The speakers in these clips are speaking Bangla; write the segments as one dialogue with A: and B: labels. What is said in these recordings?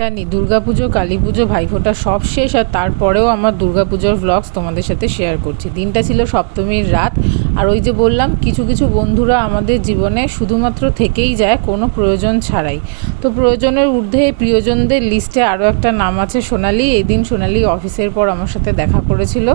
A: জানি, দুর্গাপুজো কালী পুজো ভাইফোঁটা সব শেষ আর তারপরেও আমার দুর্গাপুজোর ভ্লগস তোমাদের সাথে শেয়ার করছি। দিনটা ছিল সপ্তমীর রাত আর ওই যে বললাম, কিছু কিছু বন্ধুরা আমাদের জীবনে শুধুমাত্র থেকেই যায়, কোনো প্রয়োজন ছাড়াই। তো প্রয়োজনের ঊর্ধ্বে প্রিয়জনদের লিস্টে আরও একটা নাম আছে সোনালি। এই দিন সোনালি অফিসের পর আমার সাথে দেখা করেছিল।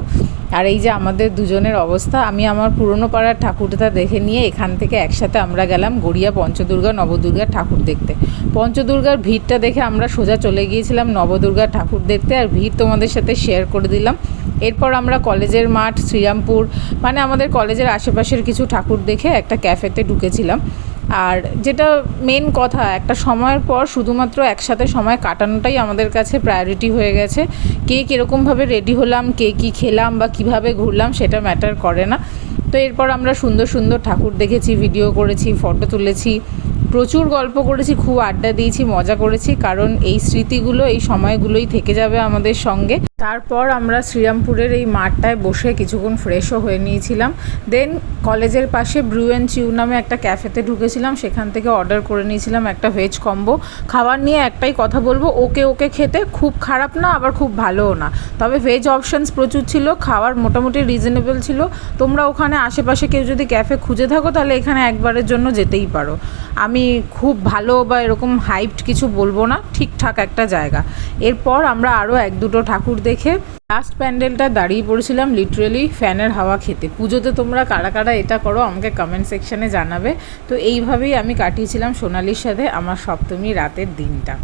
A: আর এই যে আমাদের দুজনের অবস্থা, আমি আমার পুরনো পাড়ার ঠাকুরটা দেখে নিয়ে এখান থেকে একসাথে আমরা গেলাম গড়িয়া পঞ্চদুর্গা, নবদুর্গার ঠাকুর দেখতে। পঞ্চদুর্গার ভিড়টা দেখে আমরা সোজা চলে গিয়েছিলাম নবদুর্গার ঠাকুর দেখতে আর ভিড় তোমাদের সাথে শেয়ার করে দিলাম। এরপর আমরা কলেজের মাঠ, শ্রীরামপুর মানে আমাদের কলেজের আশেপাশের কিছু ঠাকুর দেখে একটা ক্যাফেতে ঢুকেছিলাম। আর যেটা মেন কথা, একটা সময়ের পর শুধুমাত্র একসাথে সময় কাটানোটাই আমাদের কাছে প্রায়োরিটি হয়ে গেছে। কে কীরকমভাবে রেডি হলাম, কে কী খেলাম বা কীভাবে ঘুরলাম সেটা ম্যাটার করে না। তো এরপর আমরা সুন্দর সুন্দর ঠাকুর দেখেছি ভিডিও করেছি ফটো তুলেছি। প্রচুর গল্প করেছি, খুব আড্ডা দিয়েছি, মজা করেছি, কারণ এই স্মৃতিগুলো এই সময়গুলোই থেকে যাবে আমাদের সঙ্গে। তারপর আমরা শ্রীরামপুরের এই মাঠটায় বসে কিছুক্ষণ ফ্রেশও হয়ে নিয়েছিলাম। দেন কলেজের পাশে ব্রু অ্যান্ড চিউ নামে একটা ক্যাফেতে ঢুকেছিলাম, সেখান থেকে অর্ডার করে নিয়েছিলাম একটা ভেজ কম্বো খাবার নিয়ে একটাই কথা বলব, ওকে ওকে খেতে খুব খারাপ না, আবার খুব ভালোও না। তবে ভেজ অপশানস প্রচুর ছিল, খাবার মোটামুটি রিজনেবল ছিল। তোমরা ওখানে আশেপাশে কেউ যদি ক্যাফে খুঁজে থাকো, তাহলে এখানে একবারের জন্য যেতেই পারো। আমি খুব ভালো বা এরকম হাইপড কিছু বলব না, ঠিকঠাক একটা জায়গা। এরপর আমরা আরও এক দুটো ঠাকুর দেখে লাস্ট প্যান্ডেলটা দাঁড়িয়ে পড়েছিলাম লিটারেলি ফ্যানের হাওয়া খেতে। পুজোতে তোমরা কারা কারা এটা করো আমাকে কমেন্ট সেকশানে জানাবে। তো এইভাবেই আমি কাটিয়েছিলাম সোনালির সাথে আমার সপ্তমী রাতের দিনটা।